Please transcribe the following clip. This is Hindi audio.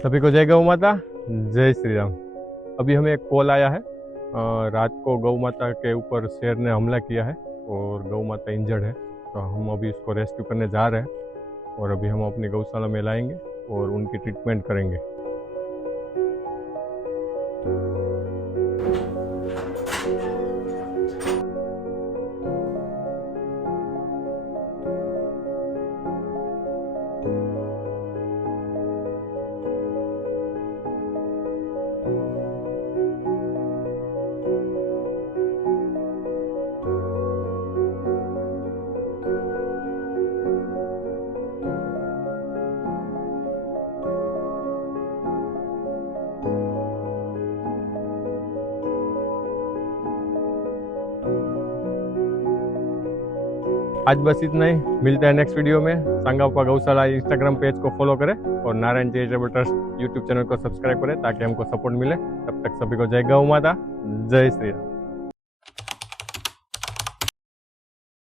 सभी को जय गौ माता, जय श्री राम। अभी हमें एक कॉल आया है। रात को गौ माता के ऊपर शेर ने हमला किया है और गौ माता इंजर्ड है, तो हम अभी उसको रेस्क्यू करने जा रहे हैं और अभी हम अपनी गौशाला में लाएंगे और उनकी ट्रीटमेंट करेंगे। आज बस इतना ही, मिलते हैं नेक्स्ट वीडियो में। सांगाप्पा गौशाला इंस्टाग्राम पेज को फॉलो करें और Narayan charitable trust YouTube channel को सब्सक्राइब करें ताकि हमको सपोर्ट मिले। तब तक सभी को जय गौ माता, जय श्री राम।